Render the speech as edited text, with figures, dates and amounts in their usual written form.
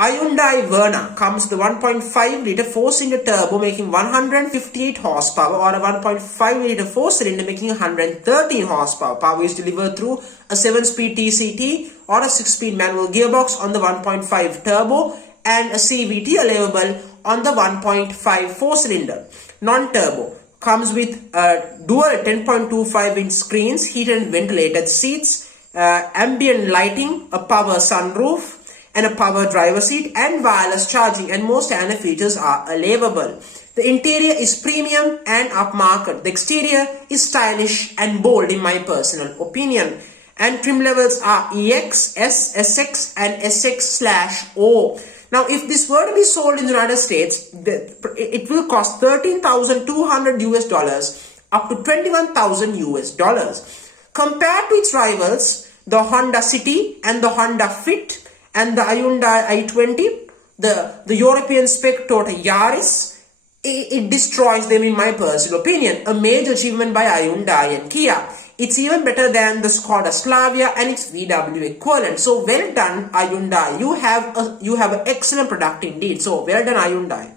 Hyundai Verna comes with a 1.5 litre 4-cylinder turbo making 158 horsepower or a 1.5 litre 4-cylinder making 113 horsepower. Power is delivered through a 7-speed DCT or a 6-speed manual gearbox on the 1.5 turbo and a CVT available on the 1.5 4-cylinder. Non-turbo comes with dual 10.25-inch screens, heated and ventilated seats, ambient lighting, a power sunroof, and a power driver seat, and wireless charging, and most standard features are available. The interior is premium and upmarket. The exterior is stylish and bold in my personal opinion. And trim levels are EX, S, SX, and SX/O. Now, if this were to be sold in the United States, it will cost $13,200 up to $21,000. Compared to its rivals, the Honda City and the Honda Fit and the Hyundai i20, the European spec Toyota Yaris, it destroys them in my personal opinion. A major achievement by Hyundai and Kia. It's even better than the Skoda Slavia and its VW equivalent. So well done Hyundai. You have an excellent product indeed. So well done Hyundai.